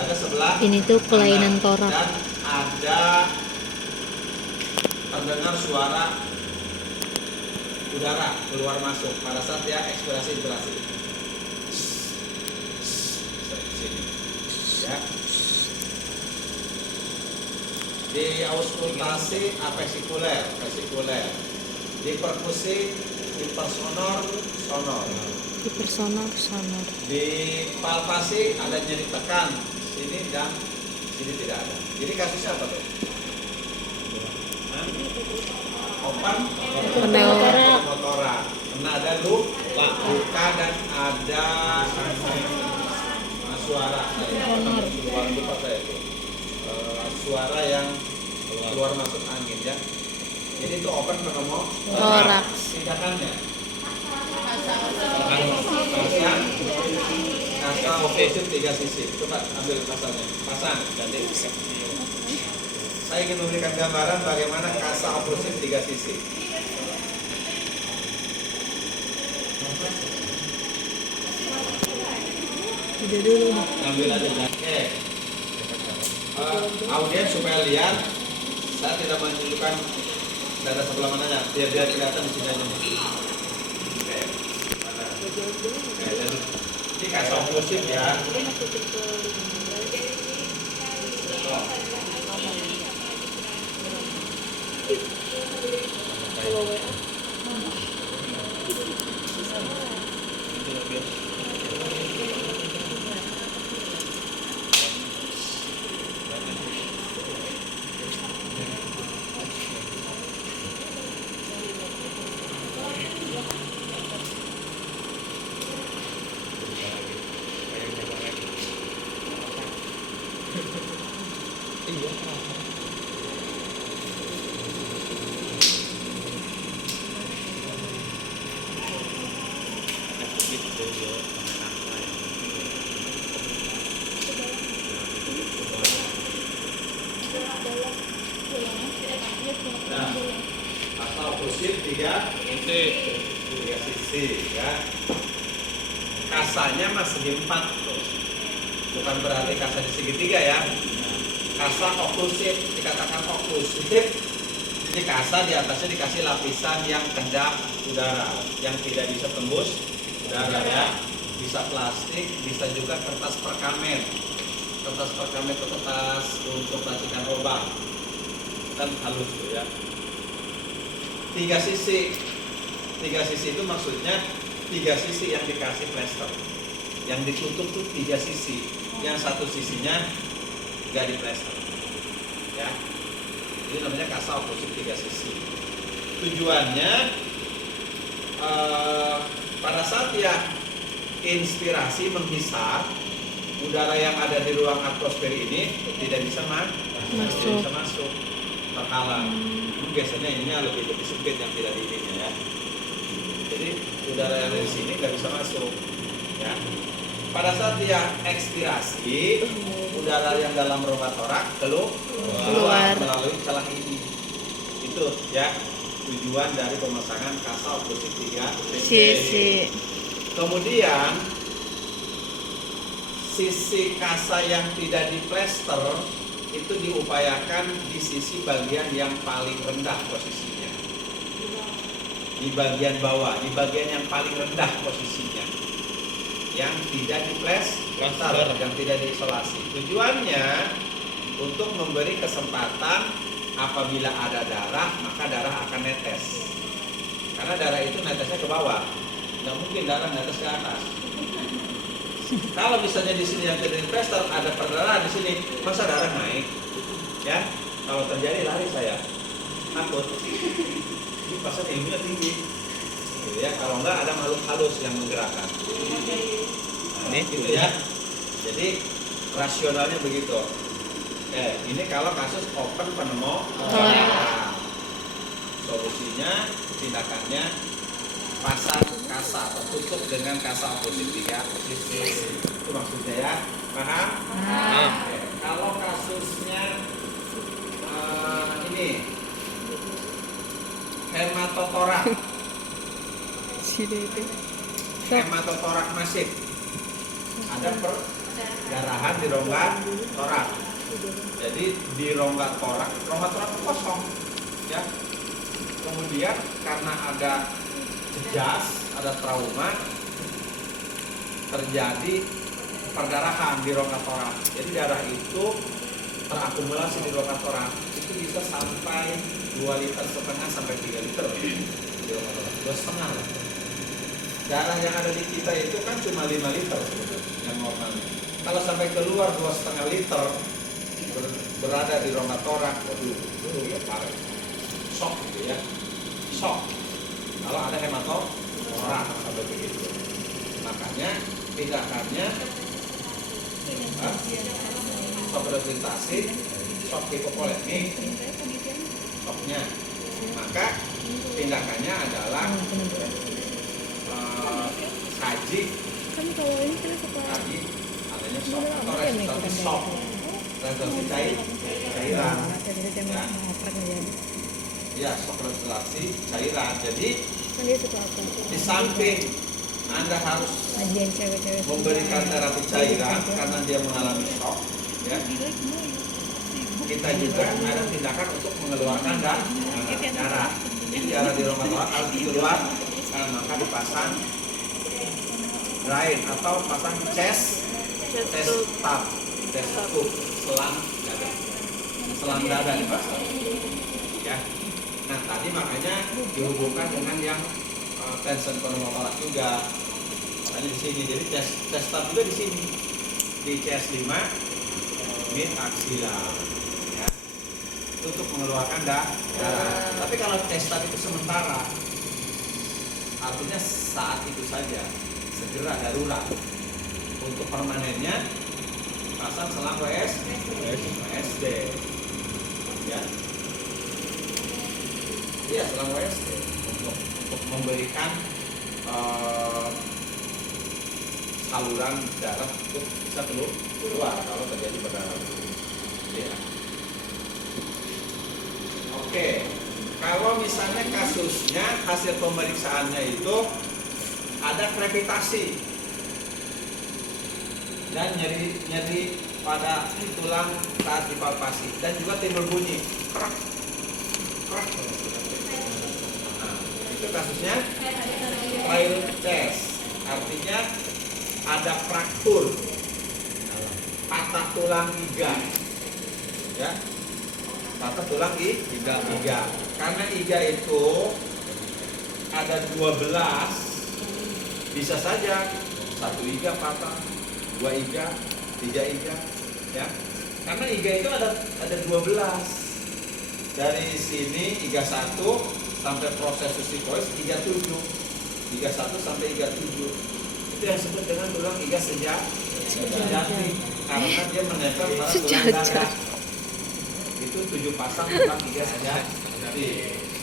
Dada sebelah Ini tuh kelainan kanan. torak. Dan ada terdengar suara udara keluar masuk pada saat dia ekspirasi inspirasi. Sini. Ya. Di auskultasi apesikuler, vesikuler. Di perkusi hipersonor, sonor. Hipersonor, sonor. Di palpasi ada nyeri tekan sini dan sini tidak ada. Jadi kasusnya apa tuh? Open motorak. Karena ada luka dan ada suara lupa saya itu. Suara yang keluar masuk angin ya. Jadi itu open pneumotorak. Tindakannya kasa oklusif 3 sisi. Coba ambil kasanya, pasang. Saya ingin memberikan gambaran bagaimana kasa oklusif 3 sisi. Udah dulu. Ambil aja. Oke. Audiens supaya lihat, saya tidak menunjukkan dada sebelah mananya, biar kelihatan di sini aja. Oke. Mana? Oke, ini kasa oklusif ya. Nah, kasa oklusif 3 sisi ya. Kasanya masih 4 tuh. Bukan berarti kasa di segitiga ya. Kasa oklusif, dikatakan oklusif. Jadi kasa di atasnya dikasih lapisan yang kedap udara, yang tidak bisa tembus udara ya. Bisa plastik, bisa juga kertas perkamen. Kertas perkamen itu kertas untuk racikan obat. Kan halus tuh ya. 3 sisi itu maksudnya 3 sisi yang dikasih plester, yang ditutup tuh 3 sisi, yang satu sisinya nggak di plester ya. Ini namanya kasa oklusif 3 sisi. Tujuannya pada saat ya inspirasi menghisap, udara yang ada di ruang atmosfer ini tidak bisa masuk, terhalang. Biasanya ini lebih sempit yang tidak di ininya ya. Jadi udara yang dari sini nggak bisa masuk ya. Pada saat dia ekspirasi, udara yang dalam rongga torak keluar melalui celah ini. Itu ya tujuan dari pemasangan kasa oklusif 3 sisi. Kemudian sisi kasa yang tidak diplester itu diupayakan di sisi bagian yang paling rendah posisinya, di bagian bawah, di bagian yang paling rendah posisinya, yang tidak diplester, yang tidak diisolasi. Tujuannya untuk memberi kesempatan apabila ada darah, maka darah akan netes, karena darah itu netesnya ke bawah, nggak mungkin darah netes ke atas. Kalau misalnya di sini yang tidak diplester ada perdarahan di sini, masa darah naik? Ya, kalau terjadi lari saya, takut. Ini pasien ilmunya tinggi, gitu ya. Kalau enggak ada makhluk halus yang menggerakkan. Nah, ini gitu ya. Jadi rasionalnya begitu. Ini kalau kasus open pneumotorak. Solusinya, tindakannya pasang kasa atau tutup dengan kasa oklusif 3 sisi. Itu maksudnya ya, paham? Kalau kasusnya ini hematotorak, hematotorak masif, ada perdarahan. perdarahan di rongga torak. Jadi di rongga torak itu kosong, ya. Kemudian karena ada jejas, ada trauma, terjadi perdarahan di rongga torak. Jadi darah itu terakumulasi di rongga torak. Itu bisa sampai 2,5 liter sampai 3 liter di rongga torak. 2,5. Darah yang ada di kita itu kan cuma 5 liter yang normalnya. Kalau sampai keluar 2,5 liter berada di rongga torak, waduh, itu ya parah. Shock gitu ya. Shock. Kalau ada hematorak atau begitu. Makanya tindakannya shock resusitasi, shock hipovolemik, shocknya. Maka tindakannya adalah kaji, kaji adanya shock atau resusitasi shock, resusitasi cairan, ya shock resusitasi cairan. Jadi di samping Anda harus memberikan terapi cairan karena dia mengalami shock, ya. Kita juga ada tindakan untuk mengeluarkan darah. Jadi darah di rongga torak harus keluar, maka dipasang drain atau pasang chest tube, selang dada dipasang, ya. Nah tadi makanya dihubungkan dengan yang tension pneumotorak juga, makanya di sini. Jadi chest tube juga di sini, di chest 5 mid axilla, ya, untuk mengeluarkan darah. Tapi kalau chest tube itu sementara, artinya saat itu saja, segera darurat. Untuk permanennya pasang selang WSD, ya. Iya, selang WSD untuk memberikan saluran darah untuk bisa keluar kalau terjadi perdarahan. Ya. Oke, kalau misalnya kasusnya hasil pemeriksaannya itu ada krepitasi dan nyeri pada tulang saat dipalpasi dan juga timbul bunyi krak krak. Nah, itu kasusnya trial chest, artinya ada fraktur, patah tulang iga, ya, patah tulang iga. Karena iga itu ada 12, bisa saja 1 iga patah, 2 iga, 3 iga, ya. Karena iga itu ada 12. Dari sini iga 1 sampai proses susikois iga 7. Iga 1 sampai iga 7. Itu yang disebut dengan tulang iga sejati. Karena dia menempel pada tulang dada. Itu 7 pasang tulang iga sejati. Jadi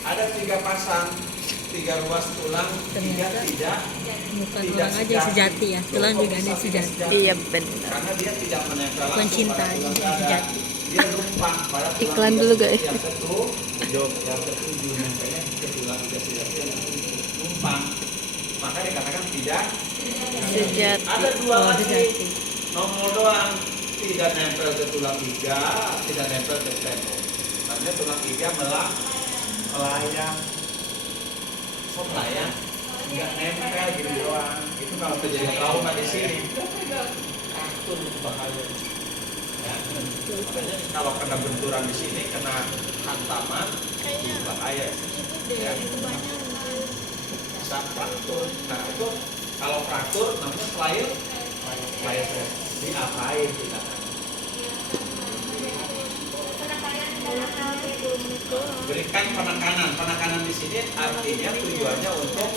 ada 3 pasang, 3 ruas tulang, iga Bukan tulang aja sejati ya, tulang juga ada sejati. Iya benar. Karena dia tidak menempel Bukan langsung cinta pada tulang aja, dada. sejati. Dia numpang pada tulang Iklan iga dulu, guys. yang ketujuh nempelnya ke tulang iga sejati yang numpang. Maka dikatakan tidak Sejati. Ada 2 Oh, lagi. sejati. Nongol doang, tidak nempel ke tulang iga, tidak nempel ke sternum. Makanya tulang iga melayang. Kok melayang? Nggak nempel gitu doang. Itu kalau terjadi trauma di sini, fraktur itu bahaya. Ya. Makanya kalau kena benturan di sini, kena hantaman, itu bahaya. Ya. Bisa fraktur. Nah itu kalau fraktur namanya trial diapain kita? Berikan penekanan di sini artinya tujuannya untuk